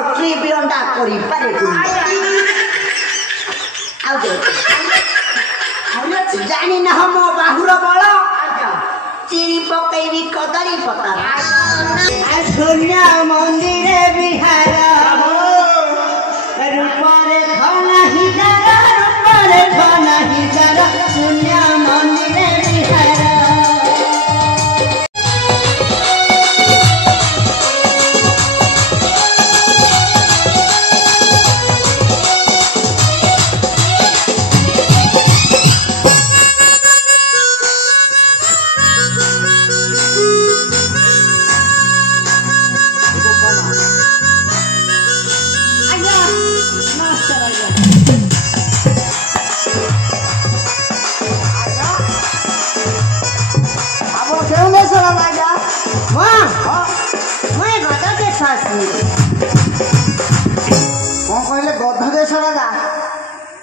Poultry भी अंडा करी पारे जानी ना हम बाहुर बल चिरी पकईबी कदली पता शून्य मंदिर बिहार रूपरे खाना ही जारा रूपरे खाना ही जारा शून्य मंदिर बिहार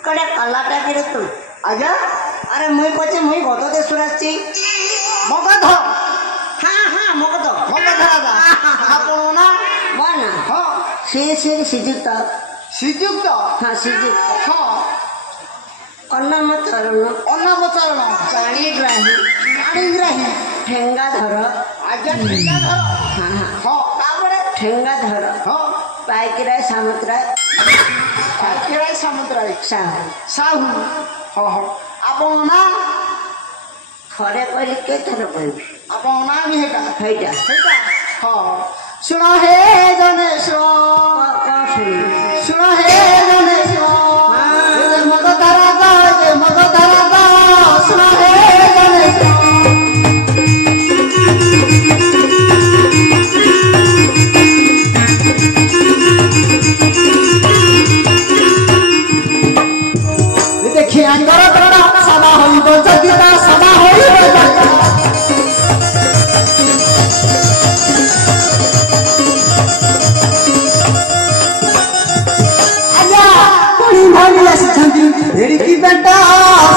कड़े कलाटा गिरे तू आजा अरे मुई कोचे मुई गद देशर आछि मगध हां हां मगध मगध राजा आपण ना बना हां से श्रीजुक्त श्रीजुक्त हां श्रीजुक्त हां अन्नमचरण पाणीग्राही ठेंगाधर आजा ठेंगाधर हां हां तापरे ठेंगाधर हां पाइकराय सामंतराय पाइकराय सामंतराय साहू हां हां आपण ना थरे कहि के थरे कहि आपण ना भी हेटा हां सुनो हे गणेश सुनो हे गणेश मगधरा सुनो हे गणेश देखिए अंदर करा सदा होई बजता सदा होई बजता की बेटा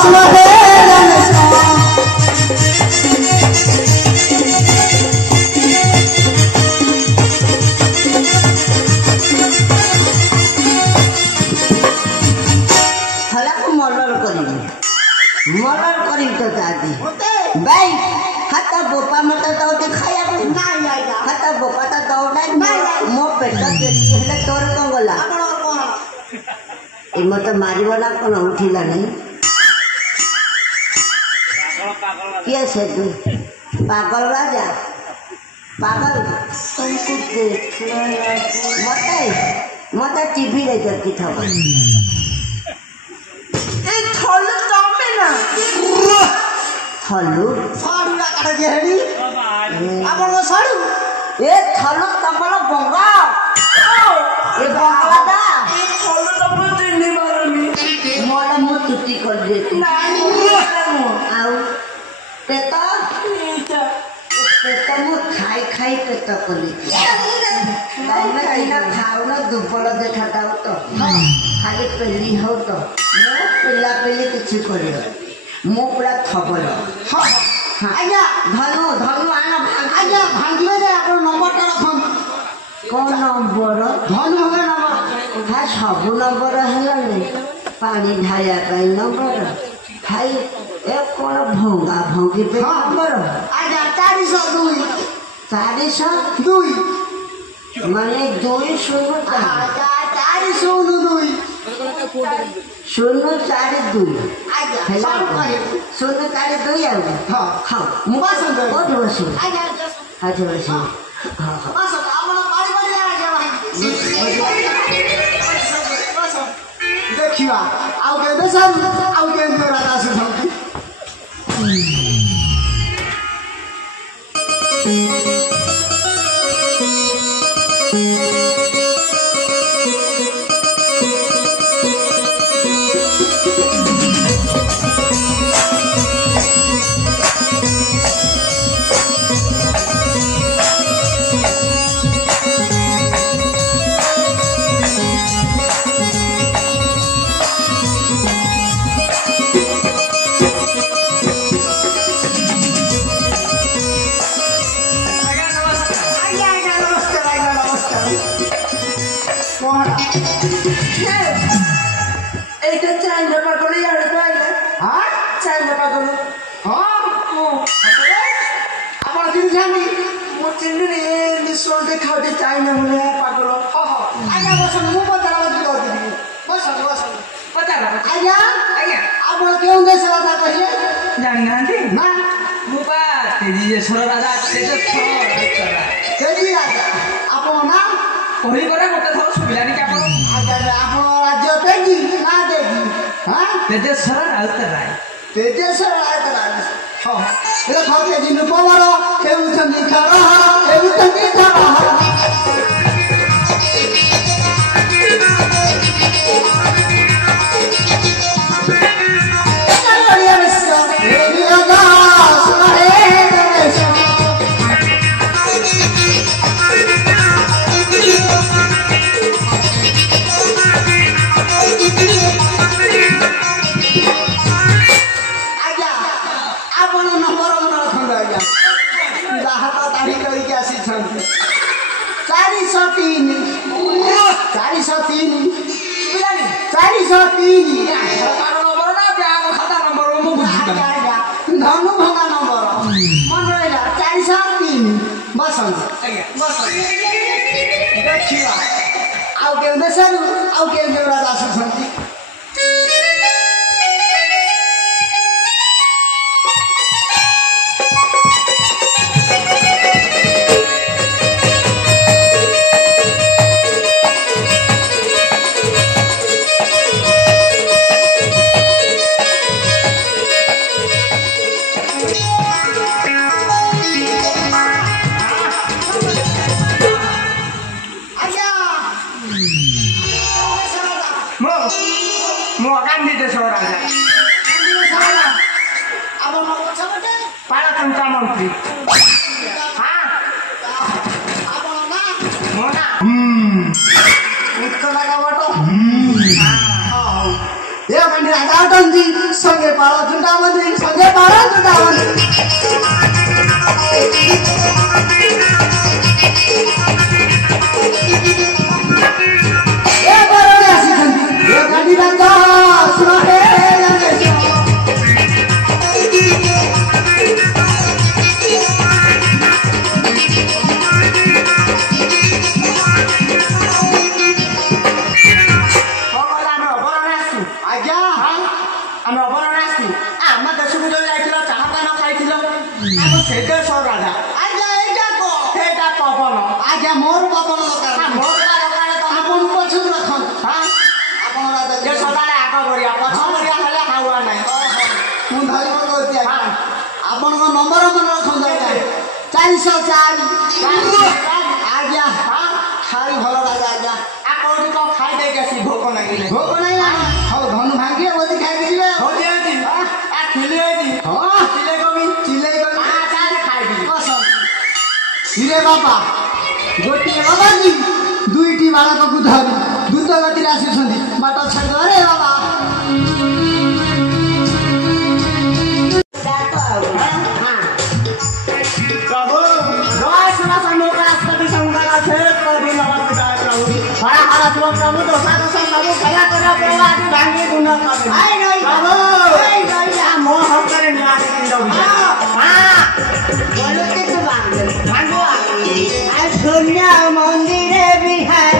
सुनो हे गणेश हला को मर्डर करी तो दादी भाई हाता बोपा मत तो खाया नहीं आएगा हाता बोपा तो दौड़ा मो पेट हेले तोर को गला ए मत मारिबला कोन उठिला नहीं किया से तू पागल राजा पागल तुमको देख मत टीवी रे देखी था ए थलु तमे ना थलु साडू ला काट गेहडी आपन साडू ए थलु तमला बंगा ए बंगला दा ए थलु तम दिनी मारनी मोला मु तुती कर देती नहीं आउ पेट मु खाई पेट कली तमे इना खाउना दुबल देखाता तो खाली पेली हो तो मो पिला पेली किछि करियो मो पूरा थबल आज्ञा धनु आना आज्ञा भांगियो जे आपन नंबर ता रखम कोन नंबर धनु होगा नंबर हा सब नंबर हैला नै पानी ढाया काई नंबर भाई ए कोन भंगा भंगी पे नंबर आज्ञा 402 माने 2 शून्य 402 042 आज्ञा 042 हां हां मुबा संग बहुत बसी आज्ञा हां बसी हां बस आपन पानी पानी आ भाई देखिवा आउ के बेसन आउ के राजा से धमकी এইটা চাইনা পাগল ইয়াড়ে পাইলে হ্যাঁ চাইনা পাগল ଆପଣ ଚିହ୍ନିଛନ୍ତି ମୁଁ ଚିହ୍ନିନି ନିଶ୍ଚୟ ଦେଖାଉଛି ଚାଇନା ଭଳିଆ ପାଗଳ ଆଜ୍ଞା ବସନ୍ତୁ ମୁଁ ପଚାରାପଚରି କରିଦେବି ବସନ୍ତୁ ବସନ୍ତୁ ପଚାର ଆଜ୍ଞା ଆଜ୍ଞା ଆପଣ କେଉଁ ଦେଶ କଥା କହିଲେ ଜାଣିନାହାନ୍ତି ନା ମୁଁ ବା ତେଜେଶ୍ୱର ରାଜା ତେଜେଶ୍ୱର ତେଜି ରାଜା ଆପଣ ନା କହିବରେ ଗୋଟେ ଥର ଶୁଭିଲାନି କି ଆପଣ ଆଜ୍ଞା ଆପଣ ରାଜ୍ୟ ତେଜି ନା ତେଜି ହଁ ତେଜେଶ୍ୱର ରାଉତରାୟ ତେଜେଶ୍ୱର ରାଉତରାୟ ହଁ ଦେଖ ତେଜି ନୃପବର ହେଉଛନ୍ତି ଧରହର ହେଉଛନ୍ତି ଧରହର ଧନୁ ଭଙ୍ଗା ନମ୍ବର ମନେ ରହିଲା 403 ବସନ୍ତୁ ଦେଖିବା ଆଉ କେଉଁ ଦେଶରୁ ଆଉ କେଉଁ ରାଜା ଆସୁଛନ୍ତି संगे पाड़ा झुंडा मंत्री संगे पाड़ा झुंडा मंत्री ये बरोबर आसी छंती ये गाड़ी राजा सुना है मोर पवन दरकार मोर दरकार तो आपन पछु रखन हां आपन राजा जे सदाले आग करिया पछु करिया खाले हावा नै मु धरि को कहती हां आपन को नंबर मन रखन दरकार 404 आज्ञा हां खाई भलो राजा आज्ञा आ कोडी को खाई दे के सी भोक भोक नै हो धनु भांगे ओदी खाई दिबे हो जेती आ खिले दी हां खिले कमी आ चार खाई दी पसंद हिरे बाबा गोटे बाबाजी दुईटी बालक को धरी द्रुत गति आसुंट बाट छाड़ रे बाबा प्रभु हरा हरा प्रभु दोषा दोषा प्रभु कला करा प्रभु आज भांगे गुण कर आई नहीं प्रभु आई नहीं आ मोह करे निवास किंद हां बोलो के तो भांगो आज दुनिया मंदिरे बिहार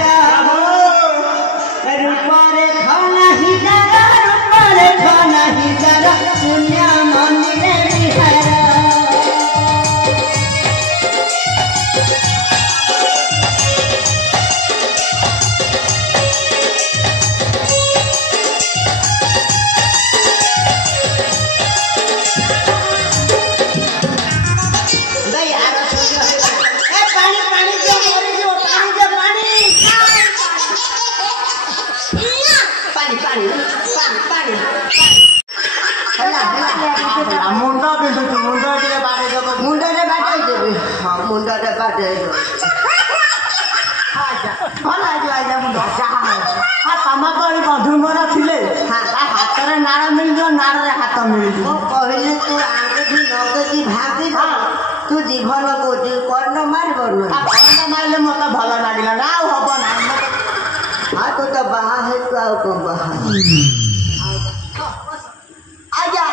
रूपरे खाना ही जरा रूपरे खाना ही जरा दुनिया मंदिरे बिहार मुंडा बाटे भल आज्ञा मुंडा तम कहीं बंधु मोर थे हाथ में नाड़ मिल नाड़े हाथ मिल कहली तू आगे नगे भागी तू जीवन कौच कर्ण मार मारे मत भल लगे ना हम ना हाँ तो बाहा है तो आओ कौन बाहा आजा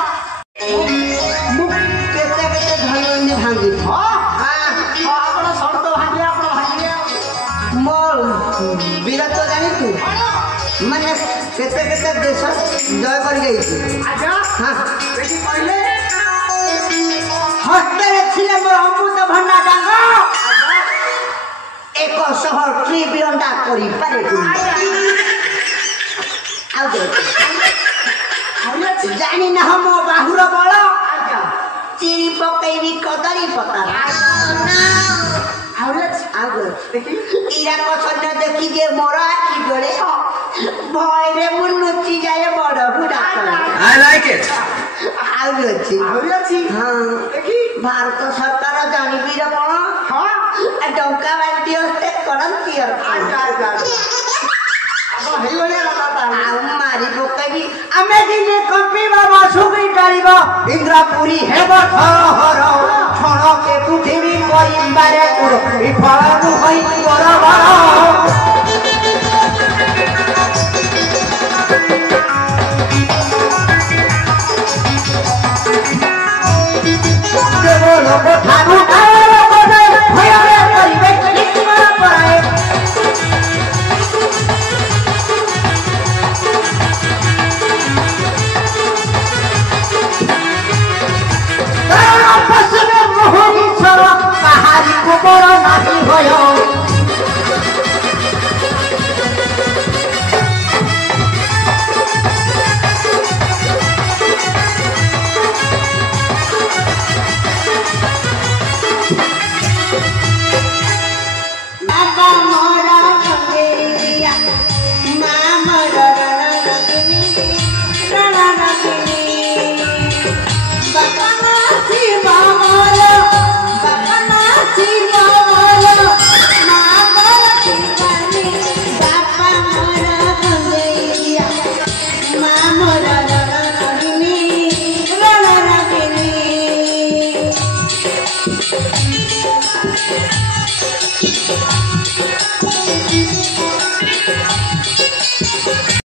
मुख केते केते धनवन्य भांगी ଆପଣ ସର୍ତ୍ତ ଭାଙ୍ଗିଲେ ଆପଣ ଭାଙ୍ଗିଲେ मोर विराट तो जानी तू मैंने केते केते देश जय कर गई ଆଜ୍ଞା हाँ ଦେଖି କହିଲେ हस्ते छिले मोर अमृत भंडा डांग एक शहर ट्री बिरंडा करी पारे आउ दे जानी ना हम बाहुर बल ଆଜ୍ଞା चिरी पकईबी कदली पतर ଆହୁରି आउ ଦେଖି इरा पसंद देखी जे मोर आखि जोड़े भय रे मु लुचि जाए बड़ बुढ़ा I like it. आउ अछि ଆହୁରି ଅଛି हाँ ଦେଖି भारत सरकार जानिबी रे कौन ହଁ डंका बाल्टी हस्ते करंती ଆଜ୍ଞା ଆଜ୍ଞା ଆପଣ ହେଇଗଲେ କଥା ଆଉ ମାରି ପକେଇବି ଆମେ ଦିନେ କପି ବାବା ସୁବି ଟାଳିବ ଇନ୍ଦ୍ରପୁରୀ ହେବ ସହର ଛଣକେ ପୃଥିବୀ କରିବାରେ ବିଫଳ ହୋଇ ବର ବର